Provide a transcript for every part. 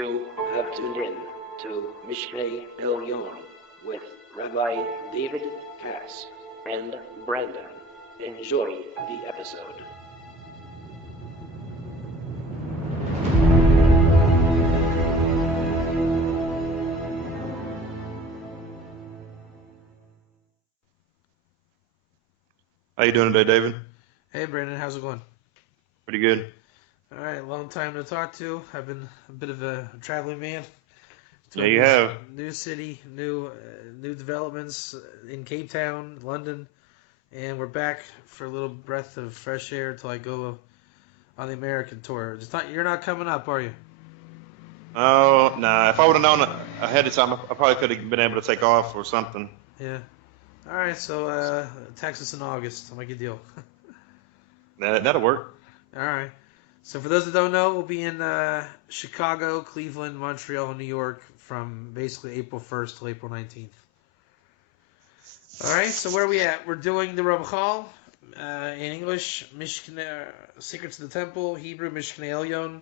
You have tuned in to Mishneh Elyon with Rabbi David Cass and Brandon. Enjoy the episode. How you doing today, David? Hey Brandon, how's it going? Pretty good. All right, long time to talk to. I've been a bit of a traveling man to Yeah, a you new have. new city, new developments in Cape Town, London, and we're back for a little breath of fresh air till I go on the American tour. You're not coming up, are you? Oh, nah. If I would have known ahead of time, I probably could have been able to take off or something. Yeah. All right, so Texas in August, I'll make a deal. That'll work. All right. So for those that don't know, we'll be in Chicago, Cleveland, Montreal, New York from basically April 1st till April 19th. All right, so where are we at? We're doing the Ramchal in English, Mishkneh, Secrets of the Temple, Hebrew, Mishkneh Elyon.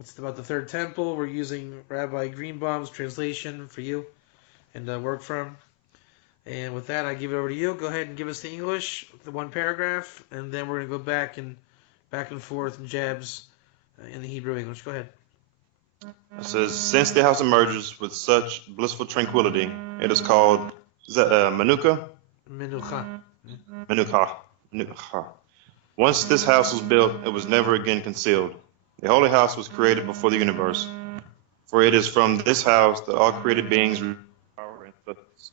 It's about the third temple. We're using Rabbi Greenbaum's translation for you and work from. And with that, I give it over to you. Go ahead and give us the English, the one paragraph, and then we're going to go back and forth and jabs in the Hebrew English. Go ahead. It says, since the house emerges with such blissful tranquility, it is called, is that Manuka? Menucha. Manuka. Manuka. Once this house was built, it was never again concealed. The holy house was created before the universe. For it is from this house that all created beings receive power and sustenance.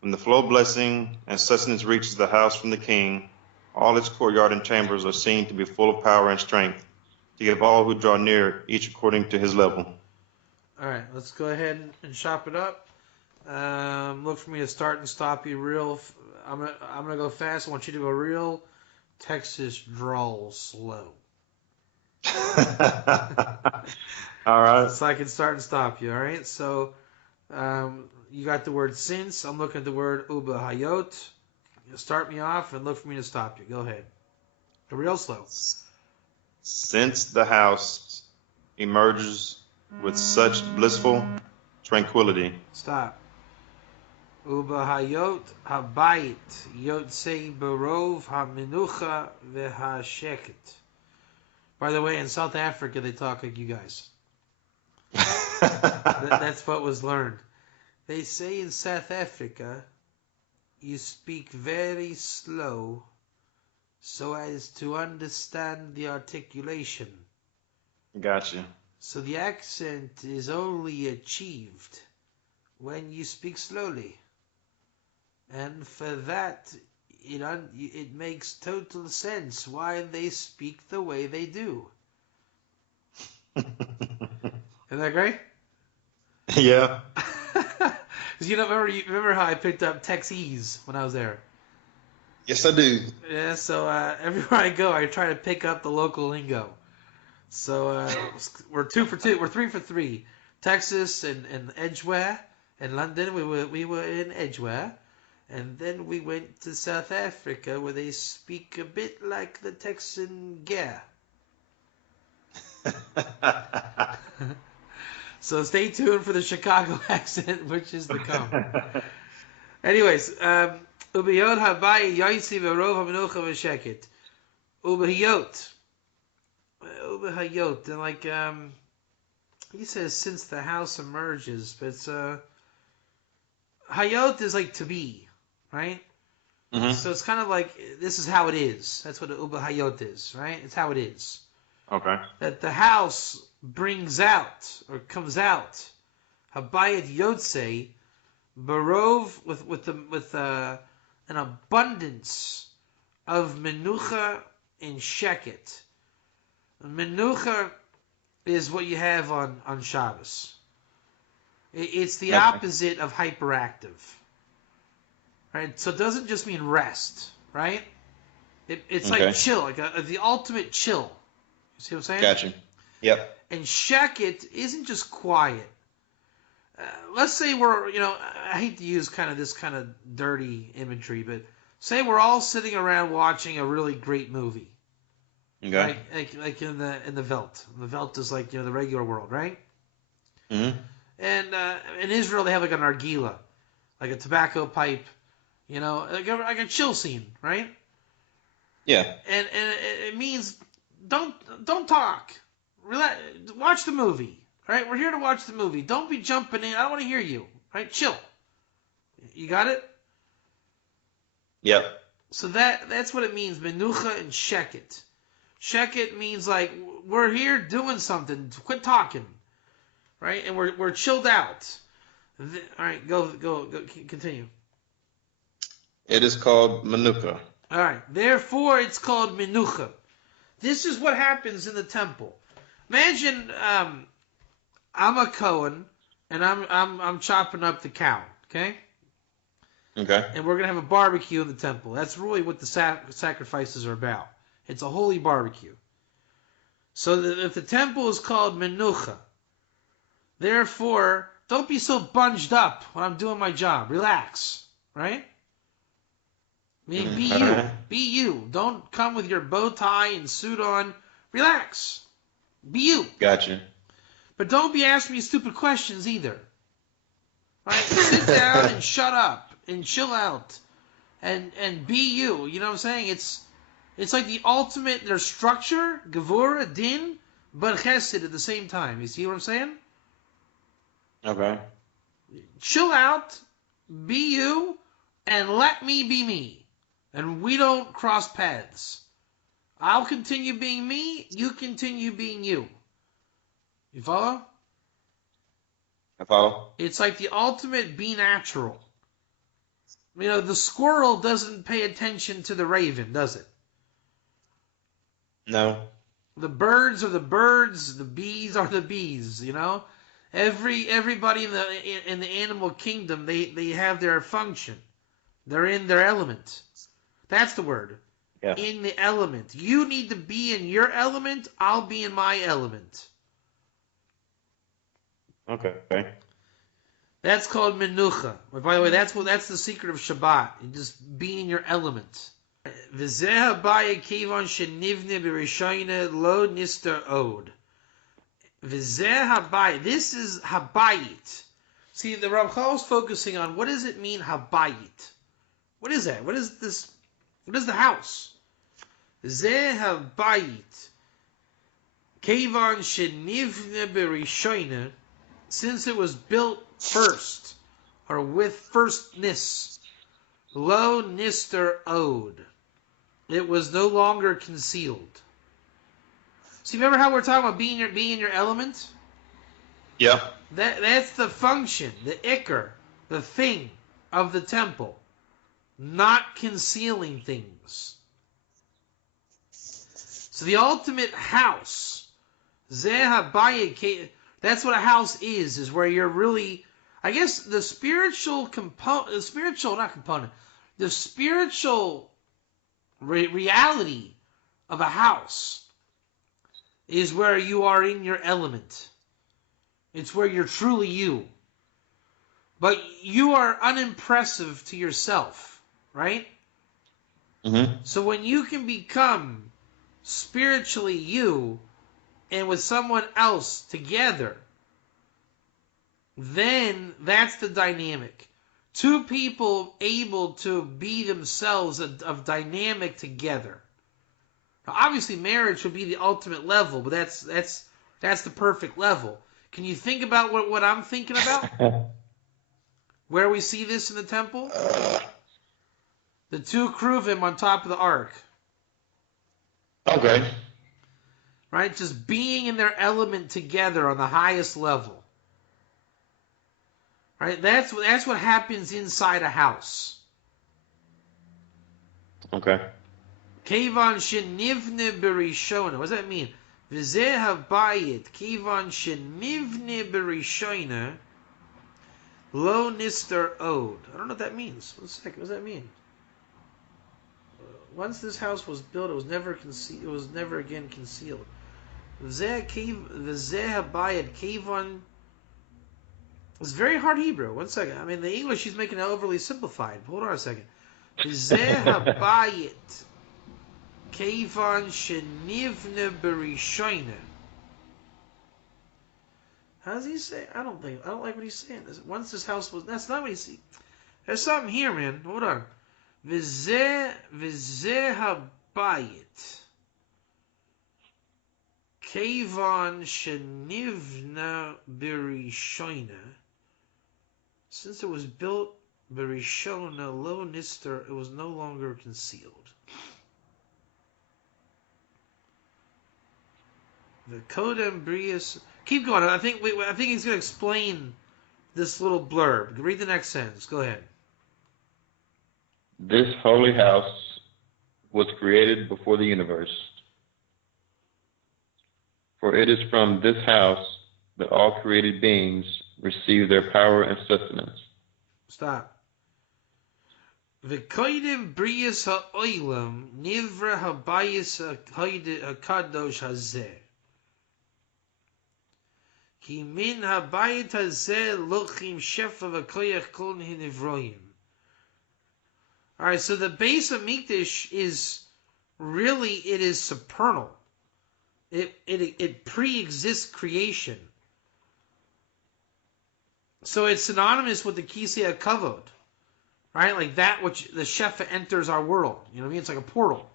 When the flow of blessing and sustenance reaches the house from the king, all its courtyard and chambers are seen to be full of power and strength, to give all who draw near, each according to his level. All right, let's go ahead and chop it up. Look for me to start and stop you real. I'm gonna go fast. I want you to go real Texas drawl slow. All right. So I can start and stop you. All right. So you got the word since. I'm looking at the word ubahayot. Start me off and look for me to stop you. Go ahead. Real slow. Since the house emerges with such blissful tranquility. Stop. Ubahayot habayit yotzei barov haminucha v'hasheket. By the way, in South Africa, they talk like you guys. That's what was learned. They say in South Africa, you speak very slow so as to understand the articulation. Gotcha. So the accent is only achieved when you speak slowly. And for that, it makes total sense why they speak the way they do. Isn't that great? Yeah. Because you remember how I picked up Texese when I was there? Yes, I do. Yeah, so everywhere I go, I try to pick up the local lingo. So we're 2 for 2. We're 3 for 3. Texas and Edgware. In London, we were in Edgware. And then we went to South Africa where they speak a bit like the Texan Gare. So stay tuned for the Chicago accent, which is to come. Anyways, Ubiyot habayi yaisi v'rov hamenucha v'sheket. Ubiyot. Ubiyot. And like, he says, since the house emerges, but it's, hayot is like to be, right? Mm-hmm. So it's kind of like, this is how it is. That's what Ubiyot is, right? It's how it is. Okay. That the house brings out or comes out habayit yotzei barov with an abundance of menucha and sheket. Menucha is what you have on Shabbos. It's the opposite of hyperactive, right? So it doesn't just mean rest, right? It's like chill, like the ultimate chill. You see what I'm saying? Gotcha. Yep. And sheket isn't just quiet. Let's say we're, I hate to use kind of this kind of dirty imagery, but say we're all sitting around watching a really great movie. Okay. right? Like in the Welt. The Welt is like the regular world, right? Mm-hmm. And in Israel they have like an argila, like a tobacco pipe, like a chill scene, right? Yeah. And it means don't talk, relax, watch the movie, right? We're here to watch the movie. Don't be jumping in. I don't want to hear you, right? Chill. You got it? Yep. So that's what it means, menucha and sheket. Sheket means like we're here doing something. Quit talking, right? And we're chilled out. All right, go, continue. It is called manuka. All right, therefore it's called menucha. This is what happens in the temple. Imagine I'm a Cohen and I'm chopping up the cow, okay? Okay. And we're gonna have a barbecue in the temple. That's really what the sacrifices are about. It's a holy barbecue. So if the temple is called menucha, therefore don't be so bunged up when I'm doing my job. Relax, right? I mean, be you. Okay. Be you. Don't come with your bow tie and suit on. Relax. Be you. Gotcha. But don't be asking me stupid questions either. Right? Sit down and shut up and chill out and be you. You know what I'm saying? It's like the ultimate. There's structure, gevura, din, but chesed at the same time. You see what I'm saying? Okay. Chill out, be you, and let me be me. And we don't cross paths. I'll continue being me, you continue being you. You follow? I follow. It's like the ultimate be natural. The squirrel doesn't pay attention to the raven, does it? No. The birds are the birds, the bees are the bees, Everybody in the animal kingdom, they have their function. They're in their element. That's the word. Yeah. In the element. You need to be in your element. I'll be in my element. Okay. That's called menucha. By the way, that's the secret of Shabbat. You just be in your element. V'zeh habaya kivon shenivne b'rishayne lo nister od. V'zeh habaya. This is habayit. See, the Ramchal is focusing on what does it mean habayit. What is that? What is this? What is the house? Zeh habayit. Kevon shenivne b'rishayne. Since it was built first, or with firstness, lo nister od. It was no longer concealed. So remember how we're talking about being in your element? Yeah. That's the function, the ikar, the thing of the temple. Not concealing things. So the ultimate house, that's what a house is where you're really, I guess the spiritual reality of a house is where you are in your element. It's where you're truly you. But you are unimpressive to yourself, right? Mm-hmm. So when you can become spiritually you and with someone else together, then that's the dynamic. Two people able to be themselves of dynamic together. Now, obviously, marriage would be the ultimate level, but that's the perfect level. Can you think about what I'm thinking about? Where we see this in the temple? The two kruvim on top of the ark. Okay. Right? Just being in their element together on the highest level. Right? That's what happens inside a house. Okay. Kevan shenivne berishona. What does that mean? V'zeh habayit kevan shenivne berishona lo nister od. I don't know what that means. One second. What does that mean? Once this house was built, it was never concealed. It was never again concealed. V'zeh habayit kevan. It's very hard Hebrew. One second. I mean, the English she's making it overly simplified. Hold on a second. V'zeh habayit Kevon shenivne berishoina. How does he say? I don't like what he's saying. Once this house was, that's not what he's saying. There's something here, man. Hold on. Vizeh habayit. Kevon shenivna berishoina. Since it was built berishona lo nister, it was no longer concealed. The Kodem Brius. Keep going. I think he's going to explain this little blurb. Read the next sentence. Go ahead. This holy house was created before the universe. For it is from this house that all created beings receive their power and sustenance. Stop. V'koidim brius ha'olam nivra habayis hakadosh hazeh. Ki min habayit hazeh lochim shefa v'koyach kol hinivroyim. All right, so the base of Mikdash is really, it is supernal. It pre-exists creation. So it's synonymous with the Kisei HaKavod, right? Like that which the Shefa enters our world. You know what I mean? It's like a portal.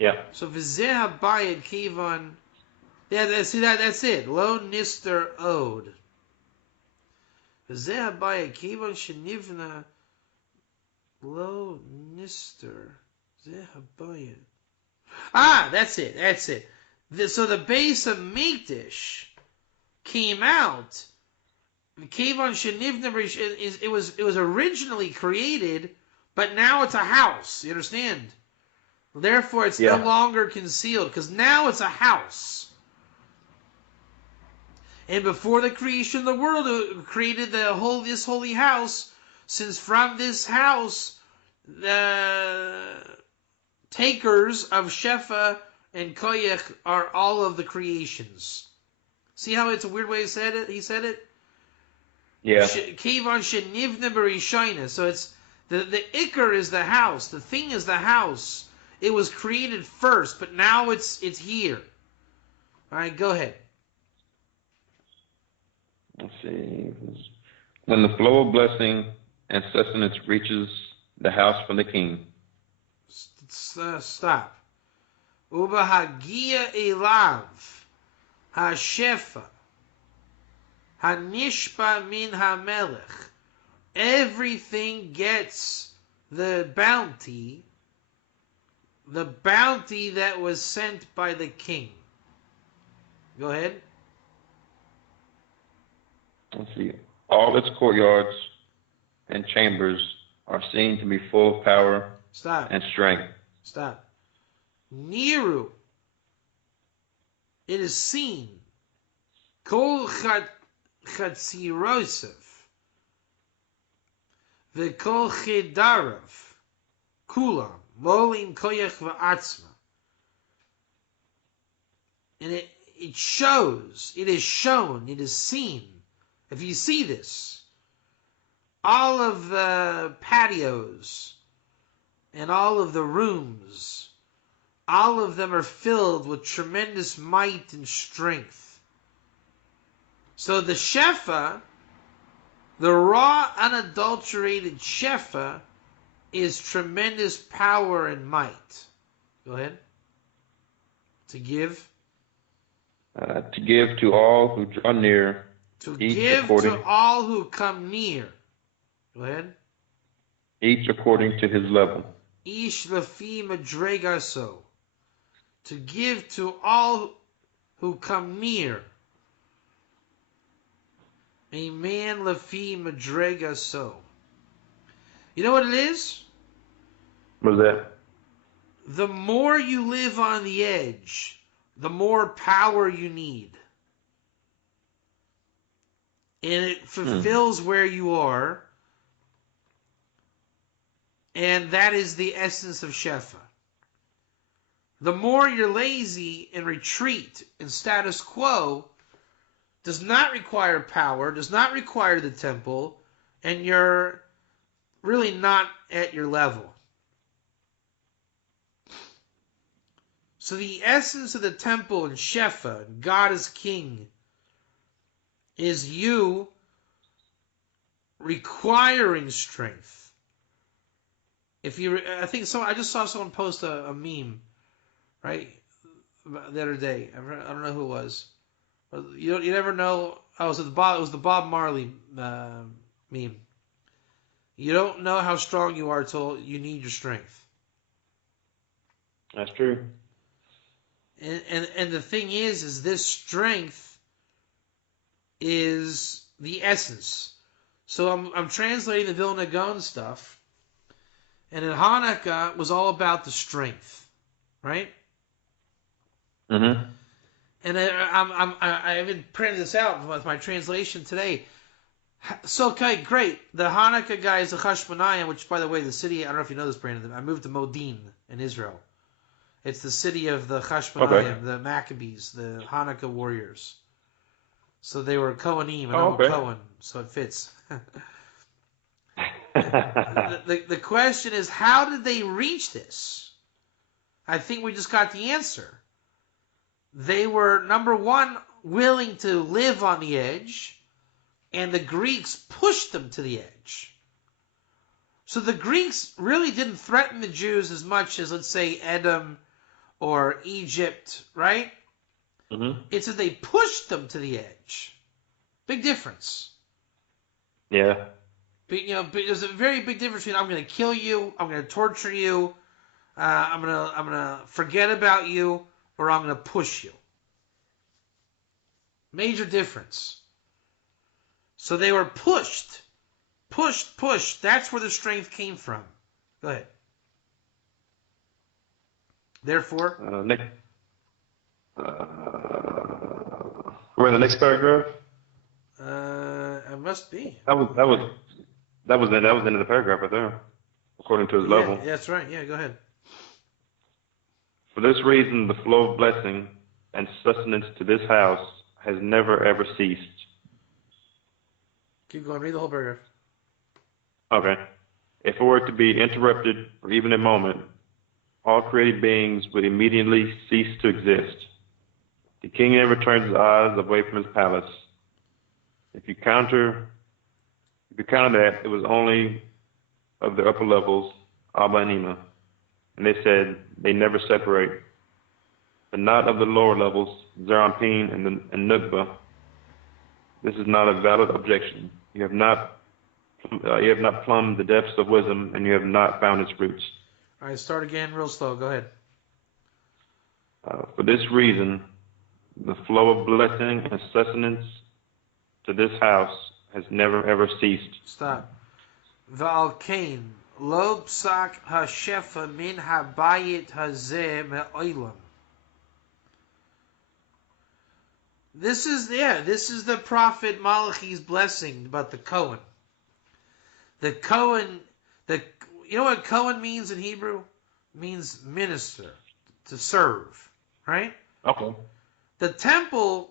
Yeah. So V'zeh habayit kivon. Yeah, that's it. Lo nister od. V'zeh habayit kivon shenivna lo nister. V'zeh habayit. Ah, that's it. So the base of Mikdash came out. Kevon shenivna it was originally created, but now it's a house. You understand? Therefore, it's no longer concealed because now it's a house. And before the creation of the world, it created this holy house. Since from this house, the takers of Shefa and Koyach are all of the creations. See how it's a weird way he said it? Yeah. Kevon shenivne berishoina. So it's the ikar is the house. The thing is the house. It was created first, but now it's here. All right, go ahead. Let's see. When the flow of blessing and sustenance reaches the house from the king. Stop. Uba hagia elav hashefa hanishpa min hamelech. Everything gets the bounty that was sent by the king. Go ahead. Let's see. All its courtyards and chambers are seen to be full of power and strength. Stop. Niru. It is seen. Kol chatzirosef. V'kol chedarav. Kulam. Molim koyach v'atzma. And it shows, it is shown, it is seen. If you see this, all of the patios and all of the rooms, all of them are filled with tremendous might and strength. So the Shefa, the raw, unadulterated Shefa, is tremendous power and might. Go ahead. To give to all who draw near. To give to all who come near. Go ahead. Each according to his level. Ish lefi madregaso. To give to all who come near. A man lefi madregaso. You know what it is? What's that? The more you live on the edge, the more power you need. And it fulfills where you are. And that is the essence of Shefa. The more you're lazy and retreat and status quo, does not require power, does not require the temple, and you're really not at your level. So the essence of the temple and Shefa, and God is King, is you requiring strength. I think I just saw someone post a meme, right, the other day. I don't know who it was. You never know. Oh, it was the Bob Marley meme. You don't know how strong you are till you need your strength. That's true. And the thing is this strength is the essence. So I'm translating the Vilna Gaon stuff, and in Hanukkah was all about the strength, right? Mm-hmm. And I even printed this out with my translation today. So, okay, great. The Hanukkah guy is the Hashmonayim, which, by the way, the city, I don't know if you know this, Brandon, I moved to Modin in Israel. It's the city of the Hashmonayim, the Maccabees, the Hanukkah warriors. So they were Kohanim, and I'm a Kohen, so it fits. the question is, how did they reach this? I think we just got the answer. They were, number one, willing to live on the edge, and the Greeks pushed them to the edge. So the Greeks really didn't threaten the Jews as much as, let's say, Edom or Egypt, right? Mm-hmm. It's that they pushed them to the edge. Big difference. Yeah. But, there's a very big difference between I'm going to kill you, I'm going to torture you, I'm gonna forget about you, or I'm going to push you. Major difference. So they were pushed. That's where the strength came from. Go ahead. Therefore, we're in the next paragraph. it must be. That was the end of the paragraph right there, according to his level. Yeah, that's right. Yeah, go ahead. For this reason, the flow of blessing and sustenance to this house has never ever ceased. Keep going. Read the whole paragraph. Okay. If it were to be interrupted for even a moment, all created beings would immediately cease to exist. The king never turns his eyes away from his palace. If you counter that, it was only of the upper levels, Abba and Ima, and they said they never separate, but not of the lower levels, Zerampin and Nukba. This is not a valid objection. You have not plumbed the depths of wisdom, and you have not found its roots. All right, start again real slow. Go ahead. For this reason, the flow of blessing and sustenance to this house has never ever ceased. Stop. V'al lo psak hashefa min habayit hazeh me'olam. This is the prophet Malachi's blessing about the Cohen. The Cohen, you know what Cohen means in Hebrew? It means minister, to serve, right? Okay. The temple,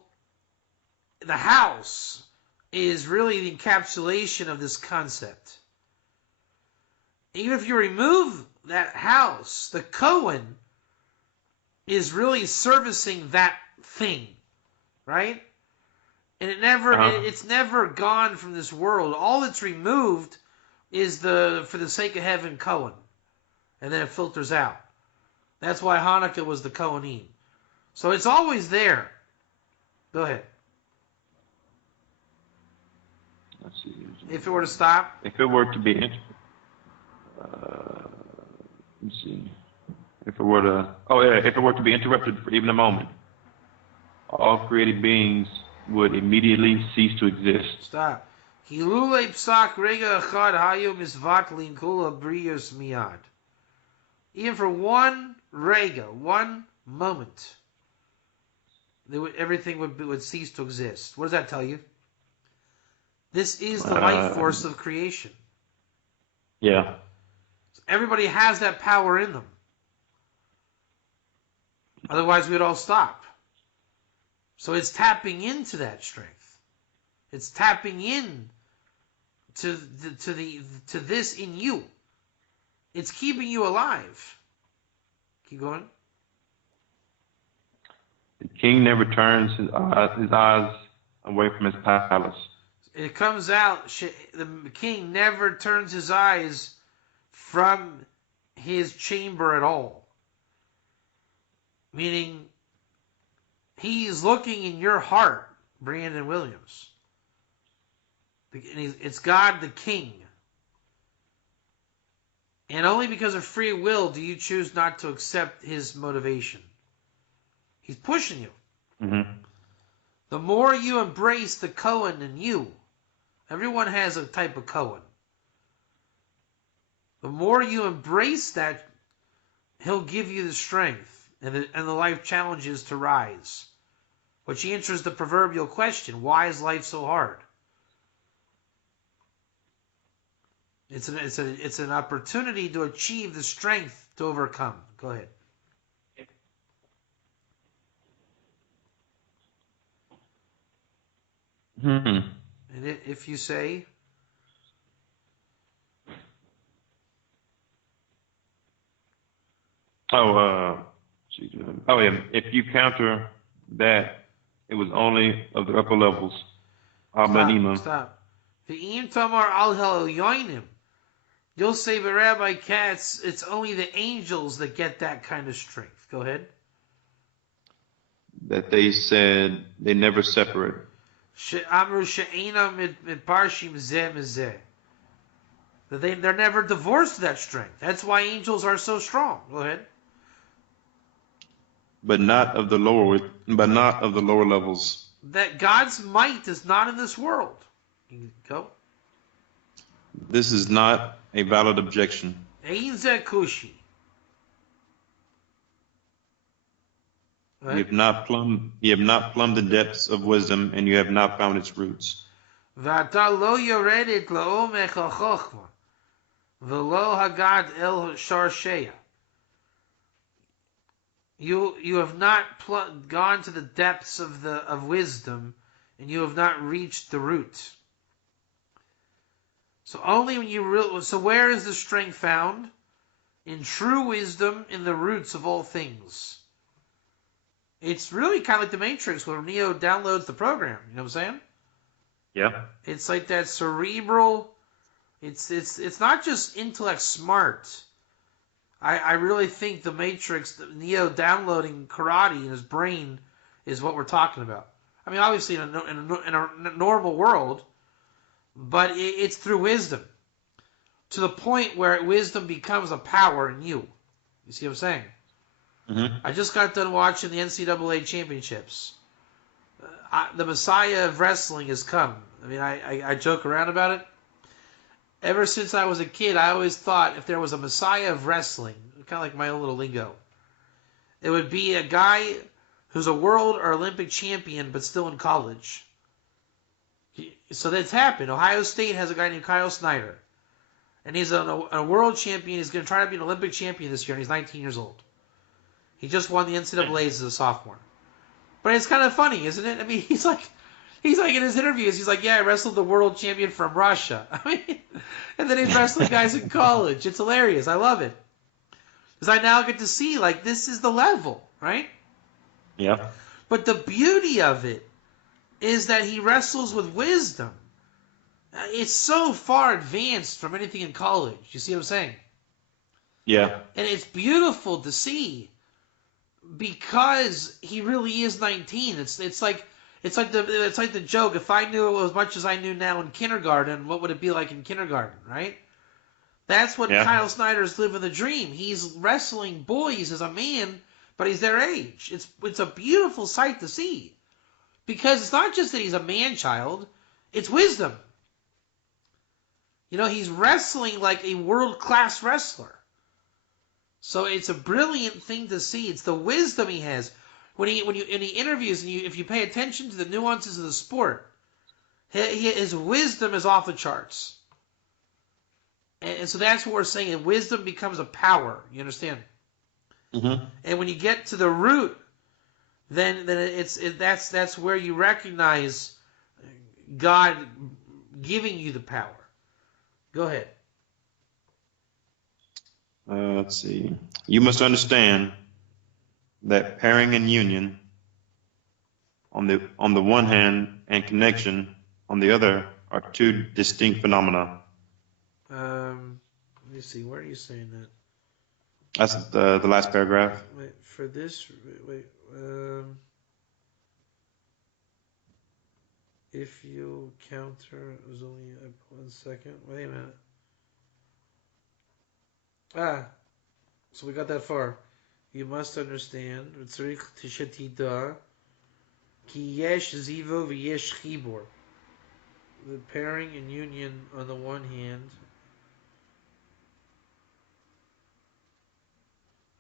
the house, is really the encapsulation of this concept. Even if you remove that house, the Cohen is really servicing that thing, right? And it's never gone from this world. All that's removed is for the sake of heaven, Cohen. And then it filters out. That's why Hanukkah was the Kohanim. So it's always there. Go ahead. Let's see. If it were to stop. If it were to be, let's see. If it were to be interrupted for even a moment, all created beings would immediately cease to exist. Stop. Hilule psak rega echad hayu misvatlin kula briyos miyad. Even for one rega, one moment, everything would cease to exist. What does that tell you? This is the life force of creation. Yeah. So everybody has that power in them. Otherwise, we'd all stop. So it's tapping into that strength. It's tapping in to this in you. It's keeping you alive. Keep going. The king never turns his eyes away from his palace. It comes out, the king never turns his eyes from his chamber at all. Meaning, he's looking in your heart, Brandon Williams. It's God the King. And only because of free will do you choose not to accept his motivation. He's pushing you. Mm-hmm. The more you embrace the Cohen in you, everyone has a type of Cohen. The more you embrace that, he'll give you the strength and the life challenges to rise. Which answers the proverbial question, why is life so hard? It's an opportunity to achieve the strength to overcome. Go ahead. Hmm. And if you say, Oh yeah. If you counter that, it was only of the upper levels. Stop. The Tamar al Yoinim. You'll say, but Rabbi Katz, it's only the angels that get that kind of strength. Go ahead. That they said they never separate. Amru she'ena mitparshim zeh mizeh. That they're never divorced to that strength. That's why angels are so strong. Go ahead. But not of the lower levels. That God's might is not in this world. Go. This is not a valid objection. Ein zeh kushi. You have not plumbed the depths of wisdom, and you have not found its roots. V'ata lo yoredet la'omech ha'chochma, v'lo hagad el sharsheya. You have not gone to the depths of wisdom, and you have not reached the root. So only when so where is the strength found? In true wisdom, in the roots of all things. It's really kind of like the Matrix where Neo downloads the program. You know what I'm saying? Yeah. It's like that cerebral. It's not just intellect smart. I really think the Matrix, Neo downloading karate in his brain, is what we're talking about. I mean, obviously in a normal world, but it's through wisdom, to the point where wisdom becomes a power in you. You see what I'm saying? Mm-hmm. I just got done watching the NCAA championships. The Messiah of wrestling has come. I mean, I joke around about it. Ever since I was a kid, I always thought if there was a Messiah of wrestling, kind of like my own little lingo, it would be a guy who's a world or Olympic champion but still in college. So that's happened. Ohio State has a guy named Kyle Snyder. And he's a world champion. He's going to try to be an Olympic champion this year, and he's 19 years old. He just won the NCAAs as a sophomore. But it's kind of funny, isn't it? I mean, he's like in his interviews, he's like, yeah, I wrestled the world champion from Russia. I mean, and then he's wrestling guys in college. It's hilarious. I love it. Because I now get to see, like, this is the level, right? Yeah. But the beauty of it is that he wrestles with wisdom. It's so far advanced from anything in college. You see what I'm saying? Yeah. And it's beautiful to see because he really is 19. It's like the joke. If I knew as much as I knew now in kindergarten, what would it be like in kindergarten, right? That's what Kyle Snyder's living the dream. He's wrestling boys as a man, but he's their age. It's a beautiful sight to see. Because it's not just that he's a man-child, it's wisdom. You know, he's wrestling like a world-class wrestler. So it's a brilliant thing to see. It's the wisdom he has. When he interviews, and if you pay attention to the nuances of the sport, his wisdom is off the charts. And so that's what we're saying. And wisdom becomes a power. You understand? Mm-hmm. And when you get to the root, then that's where you recognize God giving you the power. Go ahead. Let's see. You must understand that pairing and union on the one hand and connection on the other are two distinct phenomena. Let me see. Where are you saying that? That's the last paragraph. Wait, for this, wait. If you counter, it was only 1 second. Wait a minute. So we got that far. You must understand. וצריך שתדע כי יש זיווג ויש חיבור. The pairing and union on the one hand.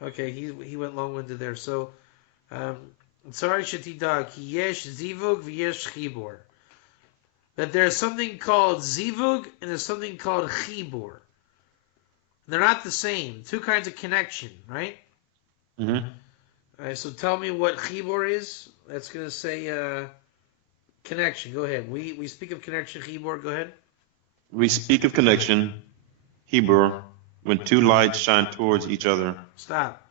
Okay, he went long-winded there. So, וצריך שתדע כי יש זיווג ויש חיבור. That there's something called zivug and there's something called chibur. They're not the same. Two kinds of connection, right? Mm-hmm. All right, so tell me what chibur is. That's going to say connection. Go ahead. We speak of connection, chibur. Go ahead. We speak of connection, Hebrew, when two lights shine towards each other. Stop.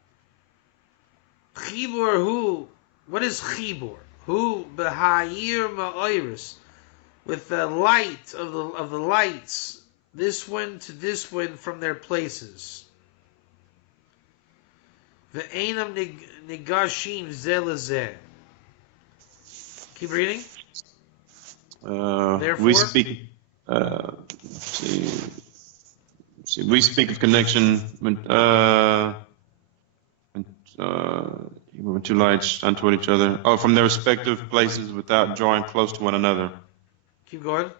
Chibur who? What is chibur? Who behayir ma'oiris? With the light of the lights, this one to this one from their places. Ve'enam nigashim zeh lezeh. Keep reading. Therefore, we speak. We speak of connection when two lights shine toward each other. Oh, from their respective places without drawing close to one another. Keep going.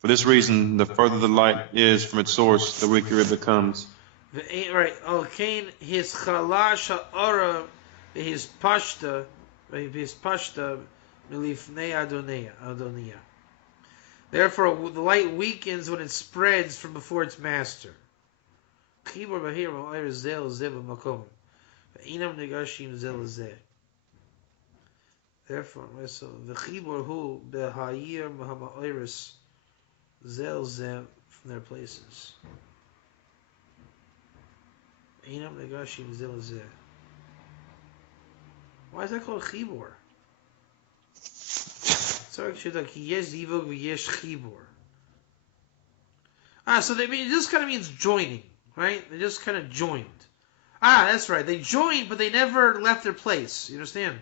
For this reason, the further the light is from its source, the weaker it becomes. Right. Kain his chalash ha'ora his pashta milifnei Adoniah. Therefore, the light weakens when it spreads from before its master. Chibur b'hir ma'oir zel zeh b'makom. Ve'inam negashim zel zeh. Therefore, so the chibur hu behayir ma'oiris zel zeh from their places. Einam negashim zel zeh. Why is that called chibur? Sorry, ki yesh zivug v'yesh chibur. So it just kind of means joining, right? They just kind of joined. That's right. They joined, but they never left their place. You understand?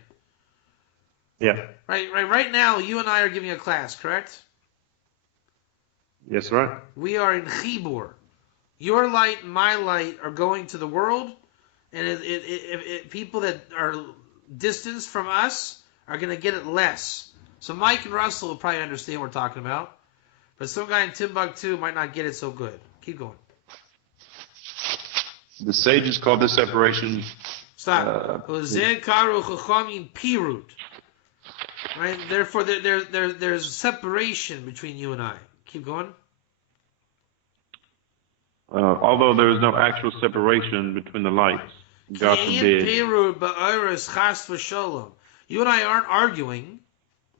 Yeah. Right now, you and I are giving a class, correct? Yes, right. We are in chibur. Your light and my light are going to the world, and people that are distanced from us are going to get it less. So Mike and Russell will probably understand what we're talking about, but some guy in Timbuktu might not get it so good. Keep going. The sages call this separation. Stop. Pirut. Right. Therefore, there's separation between you and I. Keep going. Although there is no actual separation between the lights, God forbid. You and I aren't arguing.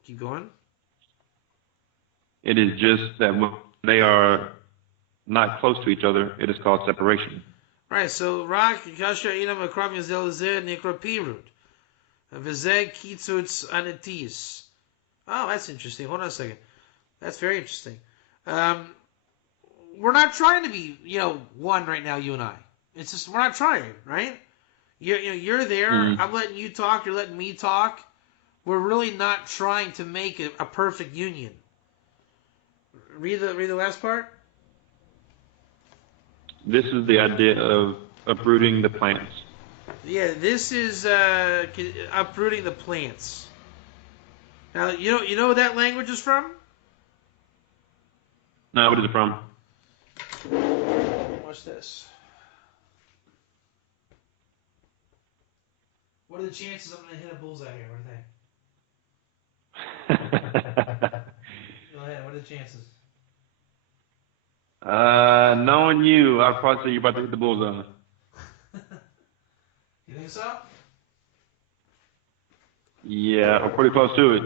Keep going. It is just that when they are not close to each other, it is called separation. Right. So rak kasher inam akram yazel zeh nikra pirut. V'zeh kitzutz anatis. Oh, that's interesting. Hold on a second. That's very interesting. We're not trying to be, one right now, you and I. It's just, we're not trying, right? You're there. Mm. I'm letting you talk. You're letting me talk. We're really not trying to make a perfect union. Read the last part. This is the idea of uprooting the plants. Yeah, this is uprooting the plants. Now, you know where that language is from? No, what is it from? Watch this. What are the chances I'm going to hit a bullseye here? What do you think? Go ahead. What are the chances? Knowing you, I'd probably say you're about to hit the bullseye. You think so? Yeah, I'm pretty close to it.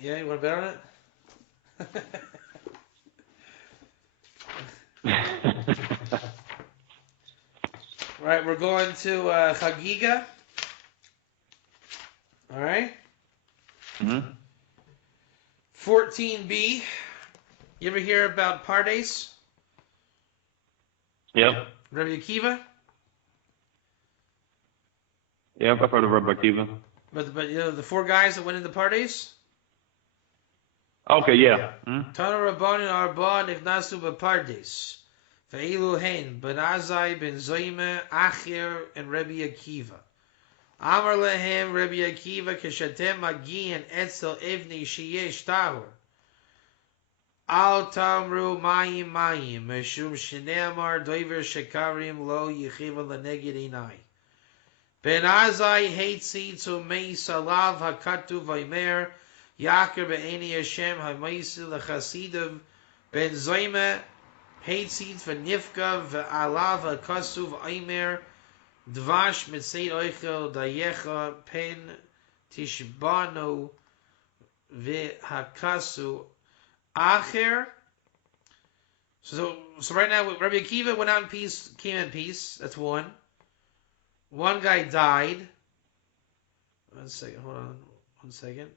Yeah, you want to bet on it? Right, we're going to Chagiga. All right. Mm-hmm. 14b. You ever hear about Pardes? Yep. Rabbi Akiva? Yep, I've heard of Rabbi Akiva. But you know the four guys that went into Pardes? Okay, yeah. Mm-hmm. Tana Rabbanin Arba Nichnasu B'Pardes. Ve'ilu Hein, Ben Azai, Ben Zoyme, Acher, and Rabbi Akiva. Amar lehem Rabbi Akiva Keshatem Magian Etzel Evni Sheyesh Tower. Al Tamru Mayim Mayim Meshum Sheneamar Doiver Shekarim Lo Yechiva Leneged Inai. Ben Azai Heitzi Tzumei Salav Hakatu Vaimer Yaker Be'eni Hashem Hamaisi Lechasidav Ben Zoyme Heitzi V'Nifka V'Alav Hakasu V'Aimer Dvash Mitzei Oichel Dayecha Pen Tishbano V'Hakasu Acher. So right now, Rabbi Akiva went out in peace, came in peace. That's one. One guy died. 1 second, hold on 1 second. All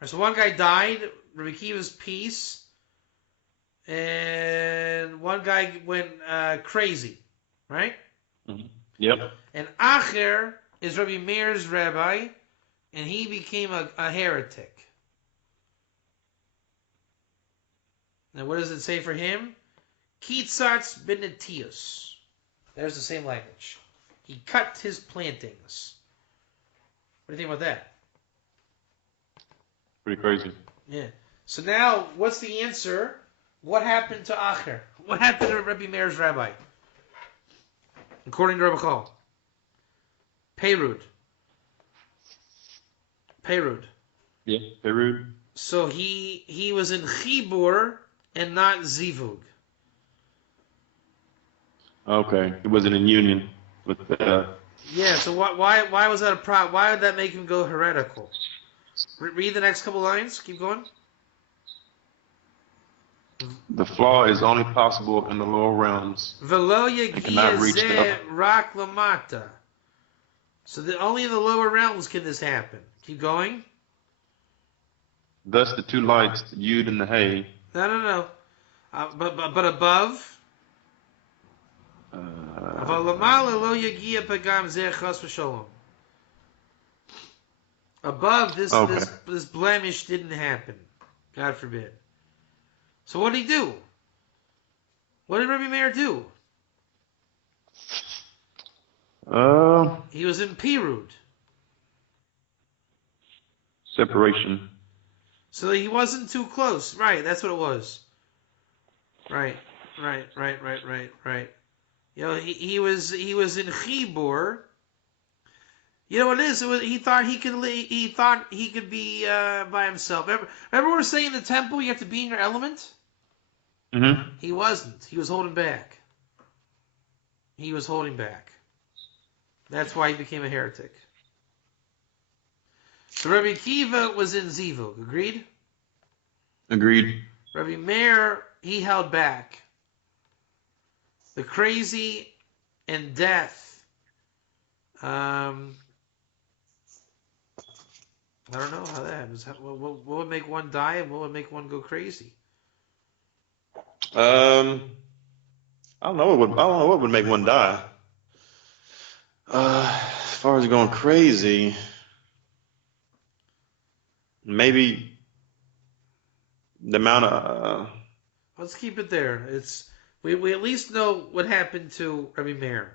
right, so one guy died, Rabbi Akiva's peace, and one guy went crazy, right? Mm-hmm. Yep. And Acher is Rabbi Meir's rabbi, and he became a heretic. Now, what does it say for him? Kitzatz benetius. There's the same language. He cut his plantings. What do you think about that? Pretty crazy. Yeah. So now, what's the answer? What happened to Acher? What happened to Rabbi Meir's rabbi? According to Rabbi Chol. Peirud. Yeah, Peirud. So he was in Chibur and not Zivug. Okay, he wasn't in union with Yeah, so why was that a problem? Why would that make him go heretical? Read the next couple lines. Keep going. The flaw is only possible in the lower realms. Velo cannot reach yagiyah rak lamata. So only in the lower realms can this happen. Keep going. Thus the two lights, the Yud and the Hay. No. But above. Above this blemish didn't happen. God forbid. So what did he do? What did Rabbi Meir do? He was in Peirud. Separation. So he wasn't too close. Right, that's what it was. Right. You know, he was in Chibur. You know what it is? He thought he could be by himself. Remember we were saying in the temple you have to be in your element? Mm-hmm. He wasn't. He was holding back. That's why he became a heretic. So Rabbi Akiva was in Zivug. Agreed? Agreed. Rabbi Meir, he held back. The crazy and death. I don't know how that happens. What would make one die and what would make one go crazy? I don't know what would make one die. As far as going crazy, maybe the amount of. Let's keep it there. We at least know what happened to Rabbi Meir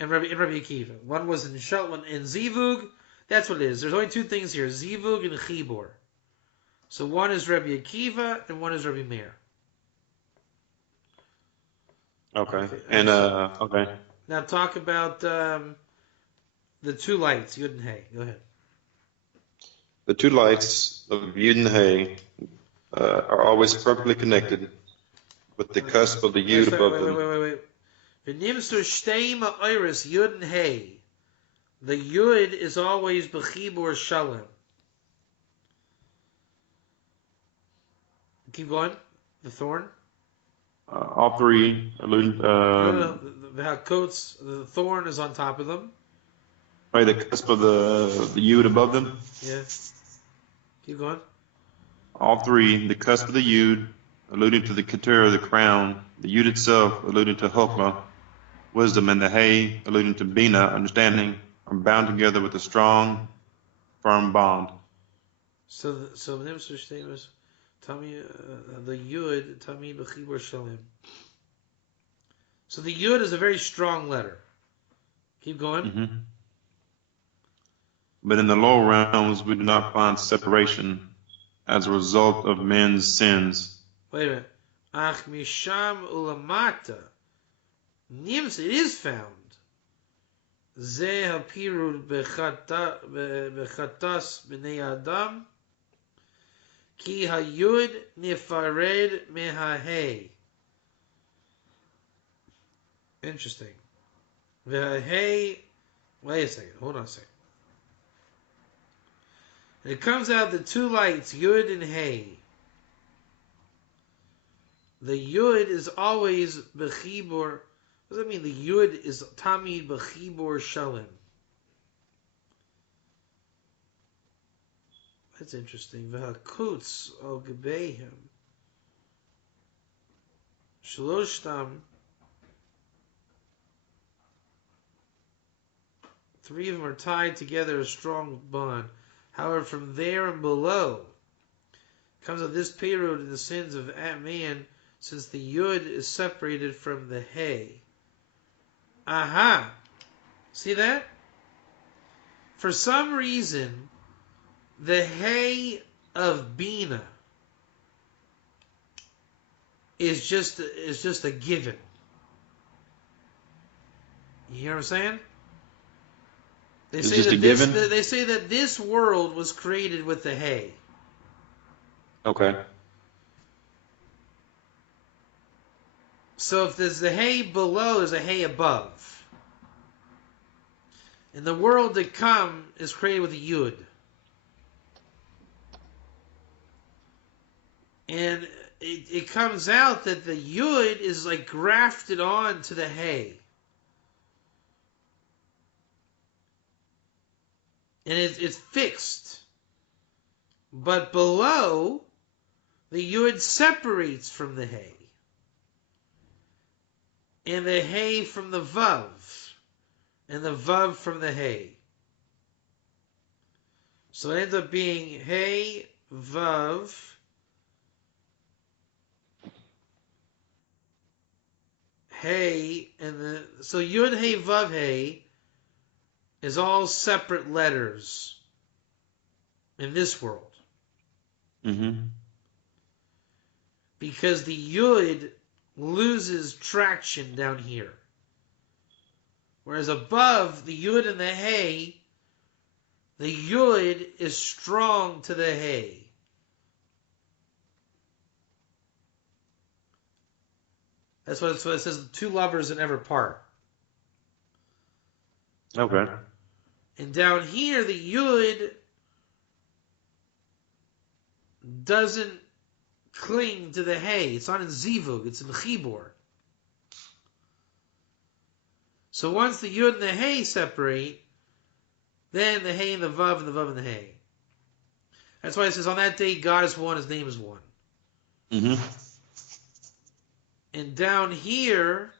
and Rabbi Akiva. One was in Zivug. That's what it is. There's only two things here: Zivug and Chibur. So one is Rabbi Akiva and one is Rabbi Meir. Okay. And okay. Now talk about the two lights, Yud and Hey. Go ahead. The two lights of Yud and Hey are always perfectly connected with the cusp of the Yud above them. Wait. V'nimsu shtei ma'oris Yud and Hey. The Yud is always b'chibur shalom. Keep going. The thorn. All three alluding. The hakotz, the thorn is on top of them. Right, the cusp of the Yud above them. Yeah. Keep going. All three, the cusp of the Yud, alluding to the Keter of the crown, the Yud itself, alluding to Chokmah, wisdom, and the Hay, alluding to Bina, understanding, are bound together with a strong, firm bond. So the name of the statement was Tami the Yud Tami B'chibur Shalim. So the Yud is a very strong letter. Keep going. Mm-hmm. But in the lower realms, we do not find separation as a result of men's sins. Wait a minute. Ach misham ulamata. Nims, it is found. Ze hapirud bechatas b'nei adam. Ki hayud nifared mehahei. Interesting. V'hahei. Wait a second. Hold on a second. It comes out the two lights, Yud and Hey. The Yud is always Bechibor. What does that mean? The Yud is Tamid Bechibor Shalim. That's interesting. V'hakutz al gebeihim. Shaloshtam. Three of them are tied together, a strong bond. However, from there and below comes of this period in the sins of man, since the Yud is separated from the Hey. Aha! See that? For some reason, the Hey of Bina is just a given. You hear what I'm saying? They It's say just that a given? they say that this world was created with the Hay. Okay. So if there's the Hay below, there's a Hay above. And the world to come is created with a Yud. And it comes out that the Yud is like grafted on to the Hay. And it's fixed. But below, the Yud separates from the Hay. And the Hay from the Vav. And the Vav from the Hay. So it ends up being Hay, Vav, Hay, and so Yud, Hay, Vav, Hay is all separate letters in this world. Mm-hmm. Because the Yud loses traction down here. Whereas above, the Yud and the Hay, the Yud is strong to the Hay. That's what it says, two lovers that never part. Okay. And down here, the Yud doesn't cling to the Hay. It's not in Zivug, it's in Chibor. So once the Yud and the Hay separate, then the Hay and the Vav and the Vav and the Hay. That's why it says on that day God is one, his name is one. Mm-hmm. And down here,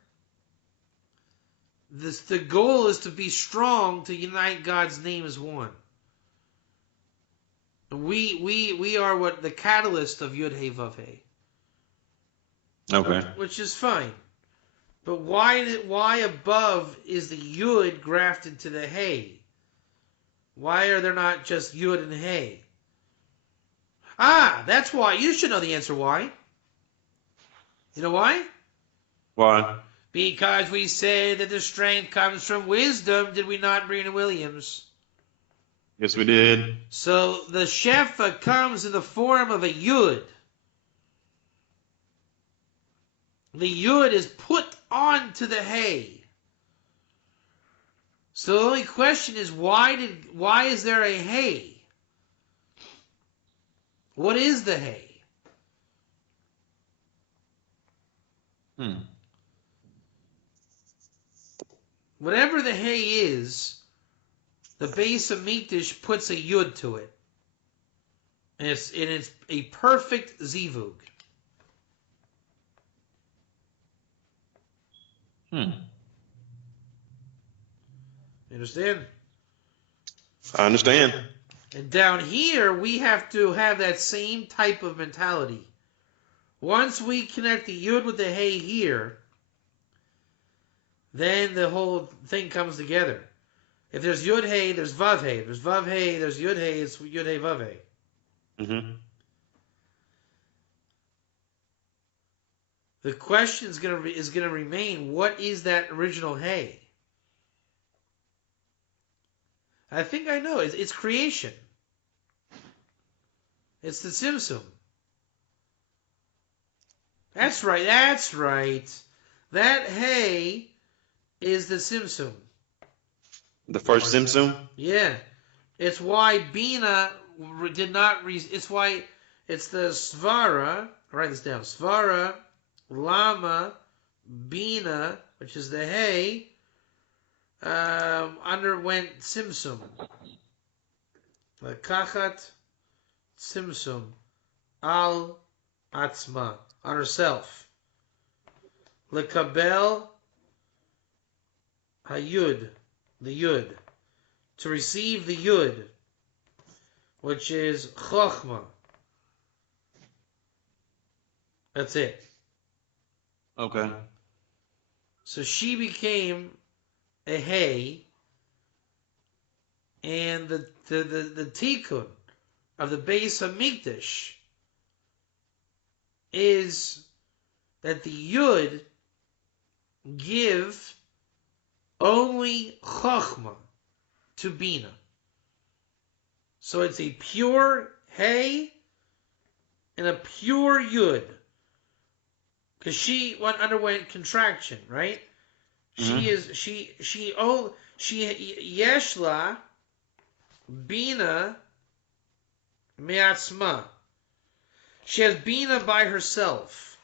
the goal is to be strong to unite God's name as one. And we are what the catalyst of Yud Hey Vav Hey. Okay. Which is fine. But why above is the Yud grafted to the Hay? Why are there not just Yud and Hay? Ah, that's why. You should know the answer why. You know why? Why? Because we say that the strength comes from wisdom, did we not, Brina Williams? Yes, we did. So the Shefa comes in the form of a Yud. The Yud is put onto the Hay. So the only question is, why is there a Hay? What is the Hay? Whatever the Hay is, the base of Mikdash puts a Yud to it. And it's a perfect zivug. Hmm. You understand? I understand. And down here, we have to have that same type of mentality. Once we connect the yud with the hey here, then the whole thing comes together. If there's yud hey, there's vav hey. If there's vav hey, there's yud hey. It's yud hey vav hey. Mm-hmm. The question is gonna remain: what is that original hey? I think I know. It's creation. It's the Tzimtzum. That's right. That's right. That hey is the Tzimtzum. The first Tzimtzum? Yeah. It's why Bina did not... it's why it's the Svara... Write this down. Svara, Lama, Bina, which is the hey, underwent Tzimtzum. Lekachat Tzimtzum al Atzma, on herself. Lekabel Hayud, the Yud. To receive the Yud, which is Chochmah. That's it. Okay. So she became a Hey, and the Tikkun of the Beis Hamikdash is that the Yud give only Chochmah to Bina. So it's a pure Hey and a pure Yud. Because she underwent contraction, right? Mm-hmm. She Yeshla Bina Me'atzma. She has Bina by herself.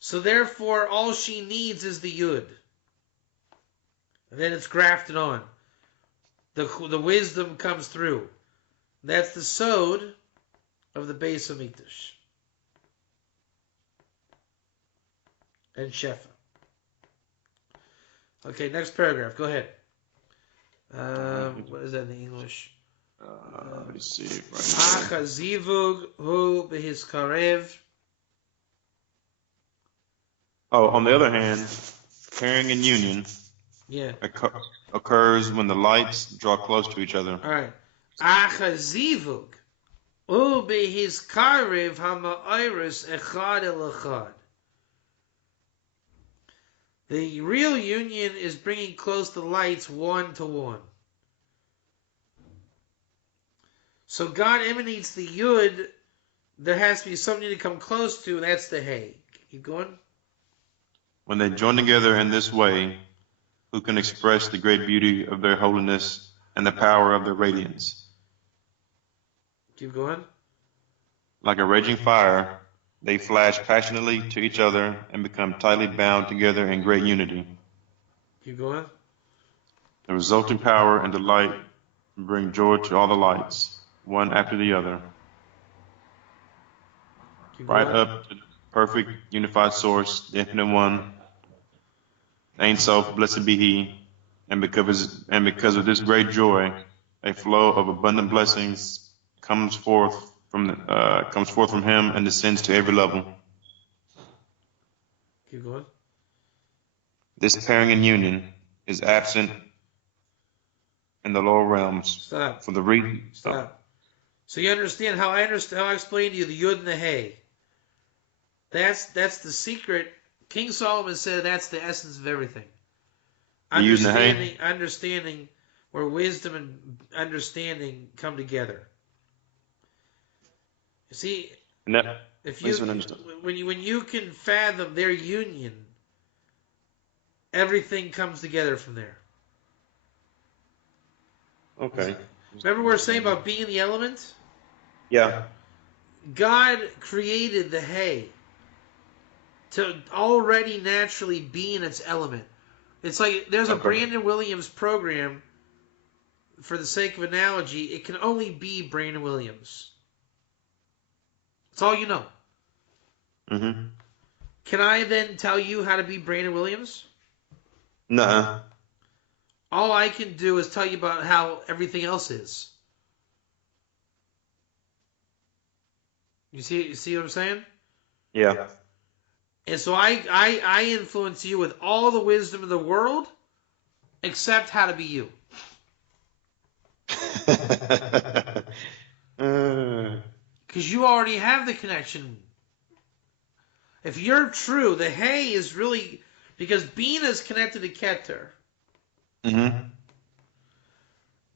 So therefore all she needs is the Yud. And then it's grafted on. The wisdom comes through. That's the Sod of the Beis Hamikdash. And Shefa. Okay, next paragraph. Go ahead. What is that in English? Let me see. Right here. Achazivug hu behiskarev. Oh, on the other hand, pairing and union Yeah. occurs when the lights draw close to each other. All right. Achazivug hu behiskarev hama'irus echad el echad. The real union is bringing close the lights one to one. So God emanates the Yud. There has to be something to come close to, and that's the Hey. Keep going. When they join together in this way, who can express the great beauty of their holiness and the power of their radiance? Keep going. Like a raging fire, they flash passionately to each other and become tightly bound together in great unity. Keep going. The resulting power and delight bring joy to all the lights, one after the other, Keep right going. up to the perfect unified source, the infinite one, Ein Sof, blessed be He, and because of this great joy, a flow of abundant blessings comes forth from Him and descends to every level. Keep going. This pairing and union is absent in the lower realms. Stop. For the reason. Stop. So you understand how I explained to you the Yud and the Hey. That's the secret. King Solomon said that's the essence of everything. The Yud and the Hey? Understanding where wisdom and understanding come together. You see, if you when you can fathom their union, everything comes together from there. Okay. Remember we were saying about being the element? Yeah. God created the hay to already naturally be in its element. It's like there's a Brandon Williams program, for the sake of analogy, it can only be Brandon Williams. That's all you know. Mm-hmm. Can I then tell you how to be Brandon Williams? Nuh-uh. All I can do is tell you about how everything else is. You see what I'm saying? Yeah. And so I influence you with all the wisdom in the world, except how to be you. Because you already have the connection. If you're true, the hay is really... Because Bina is connected to Keter. Mm-hmm.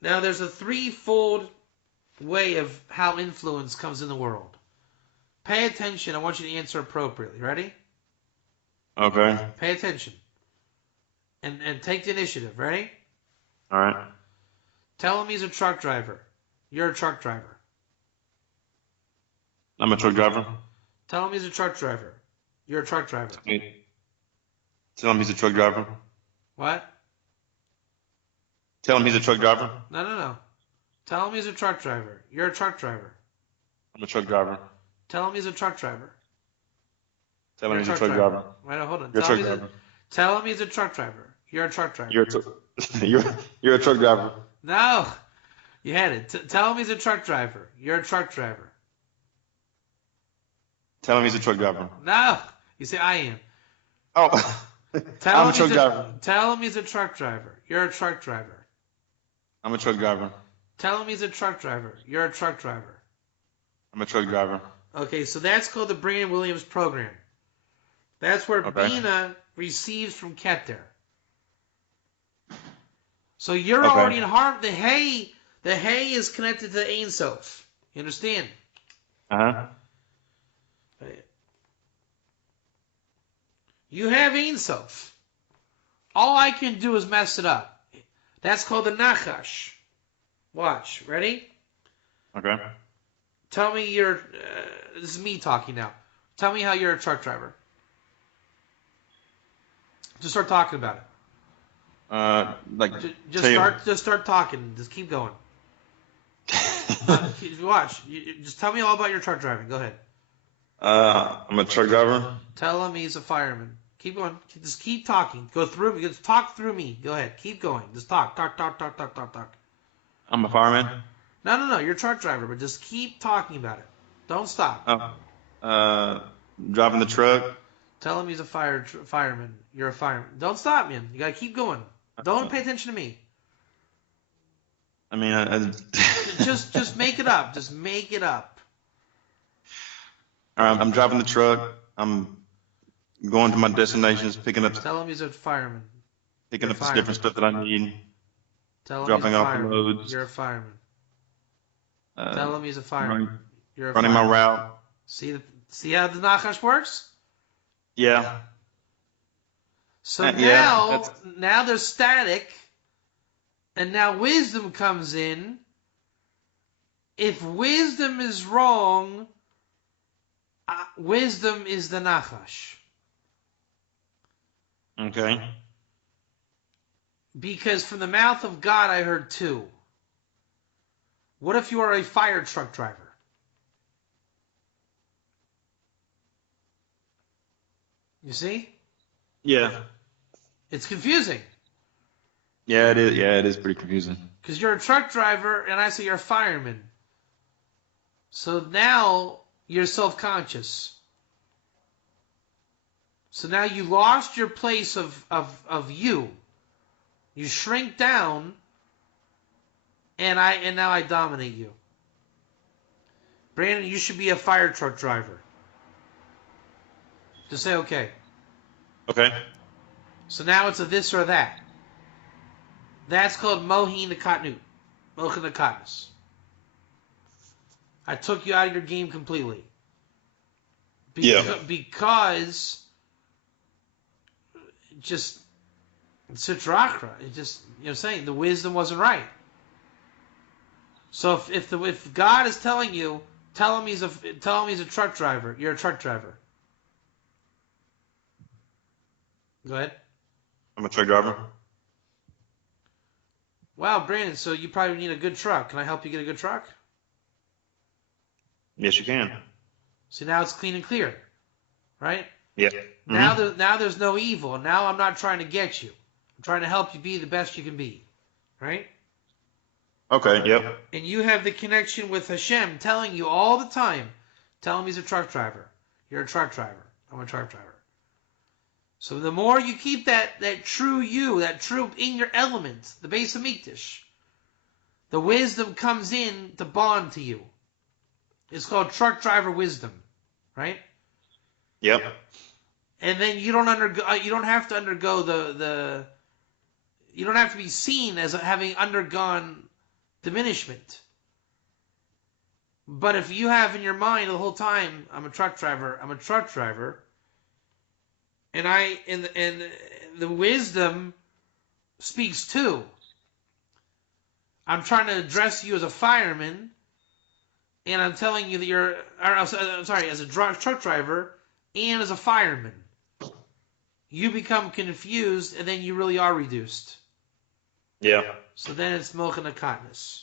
Now, there's a threefold way of how influence comes in the world. Pay attention. I want you to answer appropriately. Ready? Okay. Pay attention. And take the initiative. Ready? All right. Tell him he's a truck driver. You're a truck driver. I'm a truck driver. Tell him he's a truck driver. You're a truck driver. Tell him he's a truck driver. What? Tell him he's a truck driver. No. Tell him he's a truck driver. You're a truck driver. I'm a truck driver. Tell him he's a truck driver. Tell him he's a truck driver. Wait, no, hold on. You're a truck driver. Tell him he's a truck driver. You're a truck driver. You're a truck driver. No. You had it. Tell him he's a truck driver. You're a truck driver. Tell him he's a truck driver. No. You say I am. Oh. Tell I'm a truck driver. Tell him he's a truck driver. You're a truck driver. I'm a truck driver. Tell him he's a truck driver. You're a truck driver. I'm a truck driver. Okay, so that's called the Brandon Williams program. That's where Bina receives from Keter. So you're already in harm. The hay is connected to the Ein Sof. You understand? Uh-huh. You have Ein Sof. All I can do is mess it up. That's called the Nachash. Watch. Ready? Okay. Tell me you're... this is me talking now. Tell me how you're a truck driver. Just start talking about it. Just start talking. Just keep going. Watch. Just tell me all about your truck driving. Go ahead. I'm a truck driver. Tell him he's a fireman. Keep going. Just keep talking. Go through me. Just talk through me. Go ahead. Keep going. Just talk. I'm a fireman. No. You're a truck driver, but just keep talking about it. Don't stop. Driving the truck. Tell him he's a fireman. You're a fireman. Don't stop, man. You gotta keep going. Don't pay attention to me. I mean, just make it up. Just make it up. All right, I'm driving the truck. I'm going to my destinations, picking up. Tell him he's a fireman. Picking up the different stuff that I need. Tell him dropping he's a off fireman. the loads. You're a fireman. Tell him he's a fireman. You're a running fireman. my route. See how the Nachash works? Yeah. So now there's static, and now wisdom comes in. If wisdom is wrong, wisdom is the Nachash. Okay. Because from the mouth of God I heard two. What if you are a fire truck driver? You see? Yeah. It's confusing. Yeah, it is. Yeah, it is pretty confusing. Because you're a truck driver, and I say you're a fireman. So now you're self-conscious. So now you lost your place of you. You shrink down, and now I dominate you. Brandon, you should be a fire truck driver. Just say okay. Okay. So now it's a this or that. That's called Mohin the Katnut. Mohin the Katnus. I took you out of your game completely. Because just Sitrakra. It just, you know what I'm saying, the wisdom wasn't right. So if God is telling you, tell him he's a truck driver. You're a truck driver. Go ahead. I'm a truck driver. Wow, Brandon, so you probably need a good truck. Can I help you get a good truck? Yes, you can. See, now it's clean and clear, right? Yeah. Mm-hmm. Now there's no evil. Now I'm not trying to get you. I'm trying to help you be the best you can be, right? Okay. Yep. And you have the connection with Hashem telling you all the time, tell him he's a truck driver. You're a truck driver. I'm a truck driver. So the more you keep that true you, that true in your element, the base of Mikdash, the wisdom comes in to bond to you. It's called truck driver wisdom, right? Yep. And then you don't have to undergo you don't have to be seen as having undergone diminishment. But if you have in your mind the whole time, I'm a truck driver, and the wisdom speaks too. I'm trying to address you as a fireman, and I'm telling you that as a truck driver and as a fireman. You become confused, and then you really are reduced. Yeah. So then it's milk and akatnis.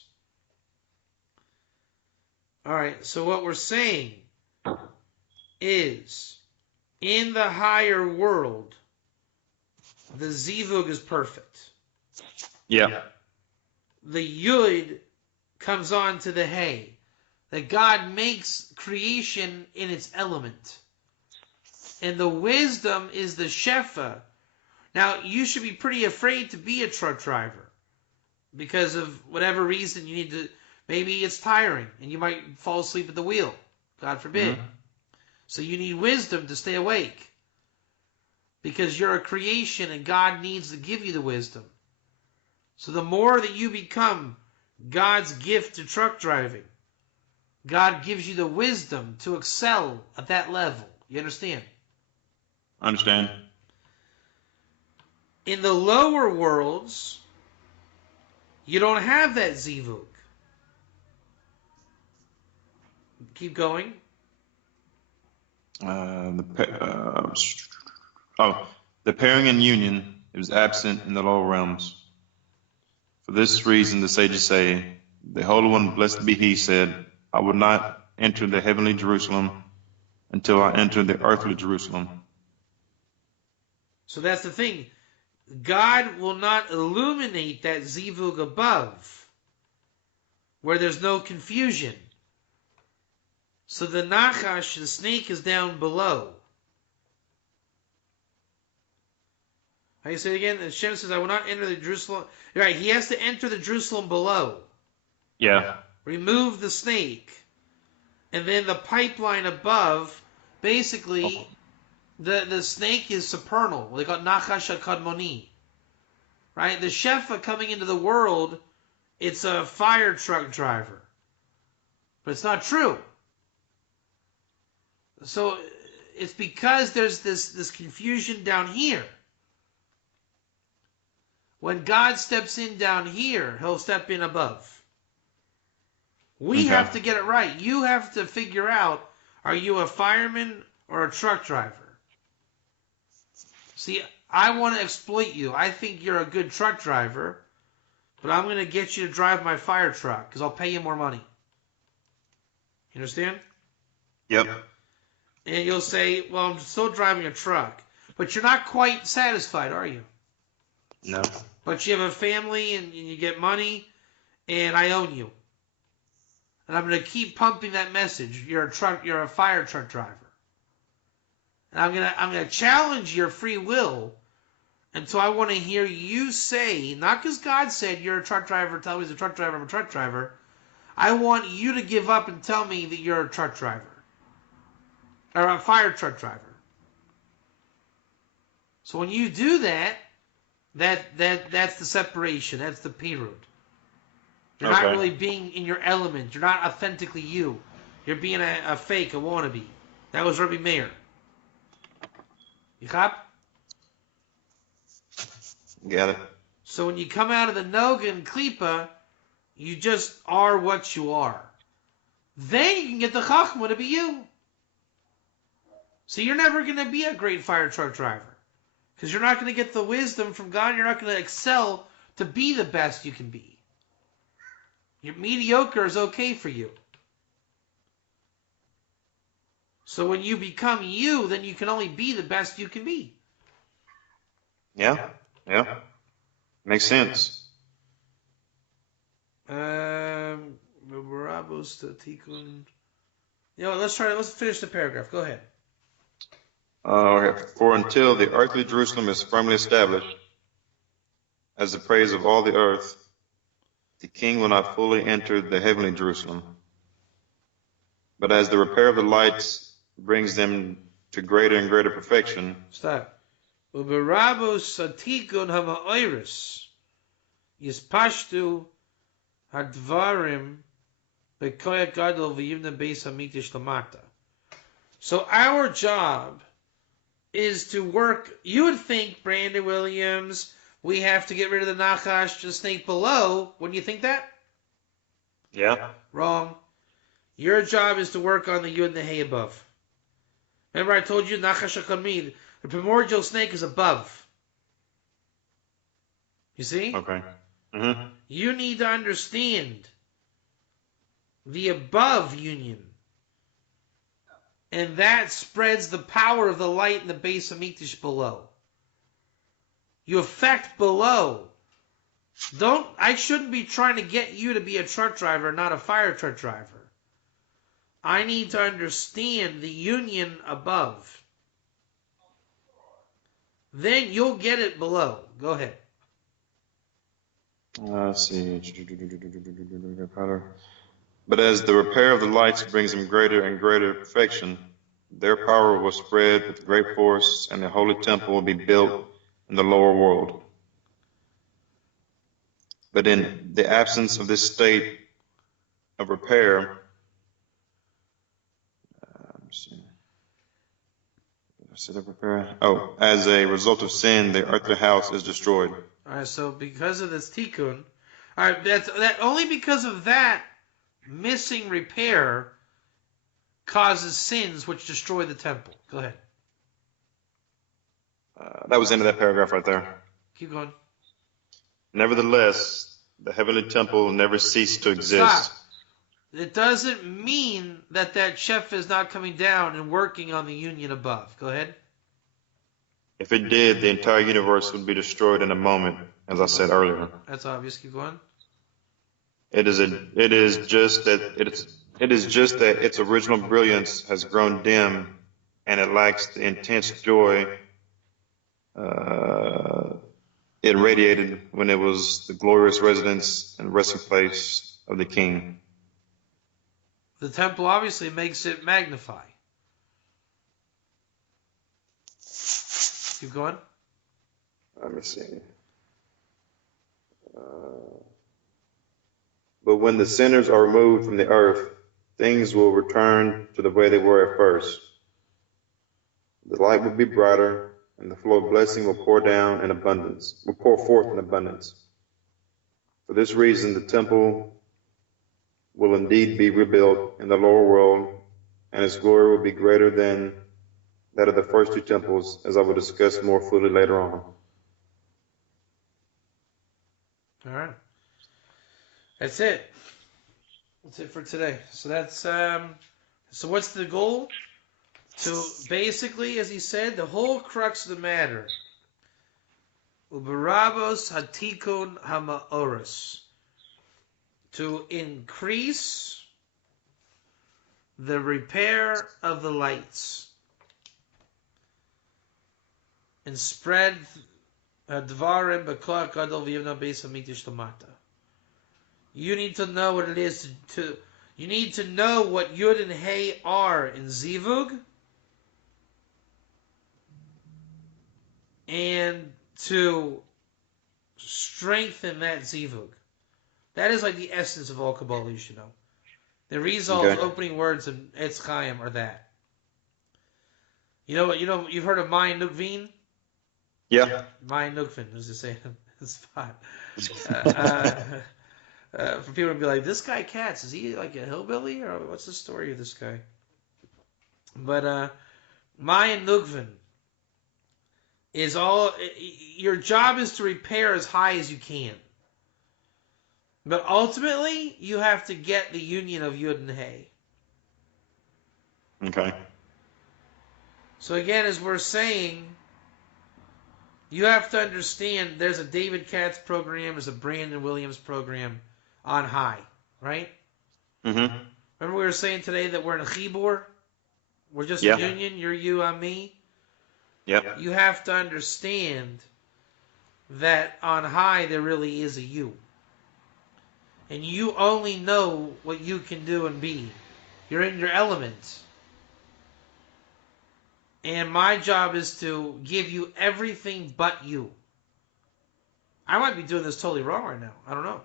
All right, so what we're saying is, in the higher world, the zivug is perfect. Yeah. The yud comes on to the hay. That God makes creation in its element. And the wisdom is the shefa. Now, you should be pretty afraid to be a truck driver. Because of whatever reason you need to... Maybe it's tiring, and you might fall asleep at the wheel. God forbid. Mm-hmm. So you need wisdom to stay awake. Because you're a creation, and God needs to give you the wisdom. So the more that you become God's gift to truck driving, God gives you the wisdom to excel at that level. You understand? Understand. In the lower worlds, you don't have that zivug. Keep going. The pairing and union is absent in the lower realms. For this reason, the sages say, "The Holy One, blessed be He, said, I will not enter the heavenly Jerusalem until I enter the earthly Jerusalem." So that's the thing. God will not illuminate that zivug above, where there's no confusion. So the nachash, the snake, is down below. How you say it again? Hashem says, "I will not enter the Jerusalem." Right, he has to enter the Jerusalem below. Yeah. Remove the snake, and then the pipeline above. Basically, the snake is supernal. They call it nachash kadmoni. Right, the shefa coming into the world, it's a fire truck driver, but it's not true. So it's because there's this confusion down here. When God steps in down here, he'll step in above. We have to get it right. You have to figure out, are you a fireman or a truck driver? See, I want to exploit you. I think you're a good truck driver, but I'm going to get you to drive my fire truck because I'll pay you more money. You understand? Yep. And you'll say, well, I'm still driving a truck. But you're not quite satisfied, are you? No. But you have a family and you get money, and I own you. And I'm going to keep pumping that message. You're a fire truck driver. And I'm going to challenge your free will until I want to hear you say, not because God said you're a truck driver, tell me he's a truck driver, I'm a truck driver. I want you to give up and tell me that you're a truck driver. Or a fire truck driver. So when you do that, that's the separation. That's the pirud. You're not really being in your element. You're not authentically you. You're being a fake, a wannabe. That was Rabbi Meir. You cop? Got it. So when you come out of the Noga and Klipa, you just are what you are. Then you can get the Chachma to be you. So you're never going to be a great fire truck driver. Because you're not going to get the wisdom from God. You're not going to excel to be the best you can be. Your mediocre is okay for you. So when you become you, then you can only be the best you can be. Yeah. Makes sense. Let's finish the paragraph. Go ahead. Okay. For until the earthly Jerusalem is firmly established as the praise of all the earth, the king will not fully enter the heavenly Jerusalem. But as the repair of the lights brings them to greater and greater perfection. Stop. Uberabos satikun hama'oiris yispashtu hadvarim bekoyak gadol v'yivna beis hamikdash lamata. So our job is to work. You would think, Brandon Williams, we have to get rid of the Nachash, the snake below. Wouldn't you think that? Yeah. Wrong. Your job is to work on the Yud and the Hey above. Remember I told you Nachash HaKamid, the primordial snake is above. You see? Okay. Mm-hmm. You need to understand the above union. And that spreads the power of the light in the base of Mikdash below. You affect below. I shouldn't be trying to get you to be a truck driver, not a fire truck driver. I need to understand the union above. Then you'll get it below. Go ahead. Let's see. But as the repair of the lights brings them greater and greater perfection, their power will spread with great force, and the holy temple will be built in the lower world. But in the absence of this state of repair, as a result of sin, the earthly house is destroyed. All right, so because of this tikkun, all right, that only because of that missing repair causes sins which destroy the temple. Go ahead. That was the end of that paragraph right there. Keep going. Nevertheless, the heavenly temple never ceased to exist. Stop. It doesn't mean that chef is not coming down and working on the union above. Go ahead. If it did, the entire universe would be destroyed in a moment, as I said earlier. That's obvious. Keep going. It is just that its original brilliance has grown dim, and it lacks the intense joy it radiated when it was the glorious residence and resting place of the king. The temple obviously makes it magnify. Keep going. Let me see. But when the sinners are removed from the earth, things will return to the way they were at first. The light will be brighter, and the flow of blessing will pour forth in abundance. For this reason, the temple will indeed be rebuilt in the lower world, and its glory will be greater than that of the first two temples, as I will discuss more fully later on. All right. That's it. That's it for today. So that's so what's the goal? To basically, as he said, the whole crux of the matter. Uberabos hatikun hamaoros. To increase the repair of the lights and spread dvarim b'koach gadol v'yivna beis hamikdash lamata. You need to know what it is to you need to know what Yud and Hey are in Zivug, and to strengthen that Zivug. That is like the essence of all Kabbalah, you should know. The Rizal's opening words in Etz Chaim are that. You know what? You've heard of Mayan Nukvin? Yeah. Mayan Nukvin, as they say in the spot. For people to be like, this guy Katz, is he like a hillbilly, or what's the story of this guy? But Mayan Nukvin is all. Your job is to repair as high as you can. But ultimately, you have to get the union of Yud and Hey. Okay. So again, as we're saying, you have to understand there's a David Katz program, there's a Brandon Williams program on high, right? Mm-hmm. Remember we were saying today that we're in a chibur? We're just Yeah. a union, you're you, I'm me? Yep. You have to understand that on high there really is a you. And you only know what you can do and be. You're in your element. And my job is to give you everything but you. I might be doing this totally wrong right now. I don't know.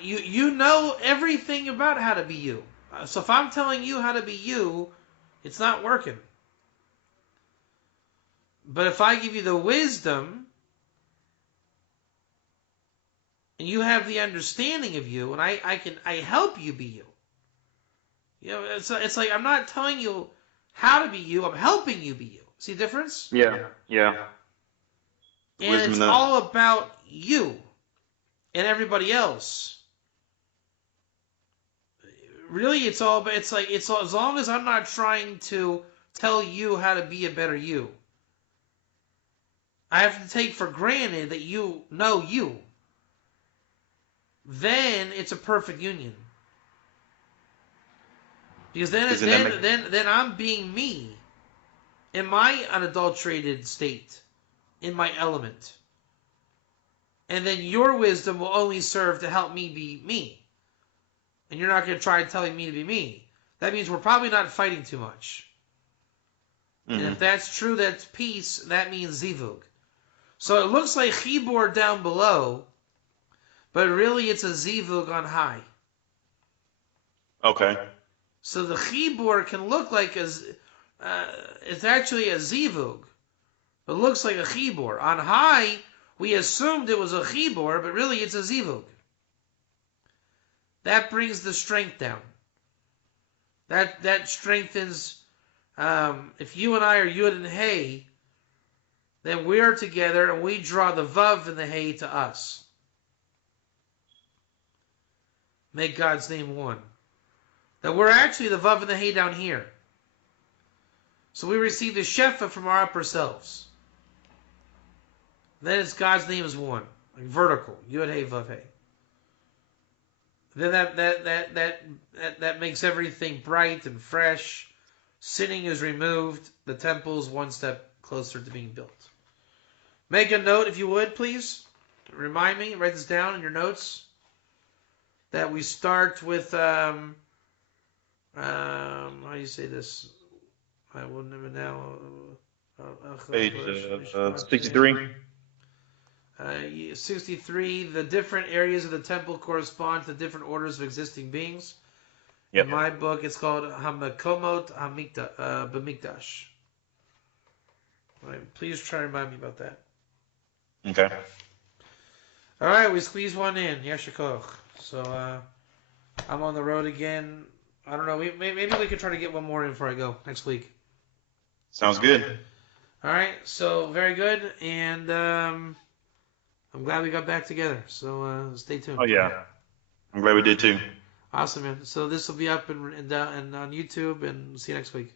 You know everything about how to be you. So if I'm telling you how to be you, it's not working. But if I give you the wisdom and you have the understanding of you, and I help you be you. You know, it's like I'm not telling you how to be you. I'm helping you be you. See the difference? Yeah. Yeah. And Wisdom it's enough. all about you and everybody else. Really, it's all. But it's like it's all, as long as I'm not trying to tell you how to be a better you. I have to take for granted that you know you. Then it's a perfect union. Because then I'm being me in my unadulterated state, in my element. And then your wisdom will only serve to help me be me. And you're not going to try telling me to be me. That means we're probably not fighting too much. Mm-hmm. And if that's true, that's peace, that means zivug. So it looks like chibur down below, but really it's a zivug on high. Okay. So the chibur can look like it's actually a zivug. It looks like a chibur. On high, we assumed it was a chibur, but really it's a zivug. That brings the strength down. That strengthens. If you and I are yud and hey, then we are together and we draw the vav and the hey to us. Make God's name one. That we're actually the vav and the hey down here. So we receive the shefa from our upper selves. Then it's God's name is one, like vertical, yud hey vav hey. Then that makes everything bright and fresh. Sinning is removed. The temple is one step closer to being built. Make a note, if you would, please. Remind me, write this down in your notes, that we start with, how do you say this? I will never now. Page 63. 63, the different areas of the temple correspond to different orders of existing beings. Yep. In my book, it's called Hamakomot B'Mikdash. Right, please try to remind me about that. Okay. All right, we squeeze one in. Yeshikoch. So I'm on the road again. I don't know. Maybe we could try to get one more in before I go next week. Sounds good. All right. So very good, and I'm glad we got back together. So stay tuned. Oh yeah. I'm glad we did too. Awesome, man. So this will be up and on YouTube, and see you next week.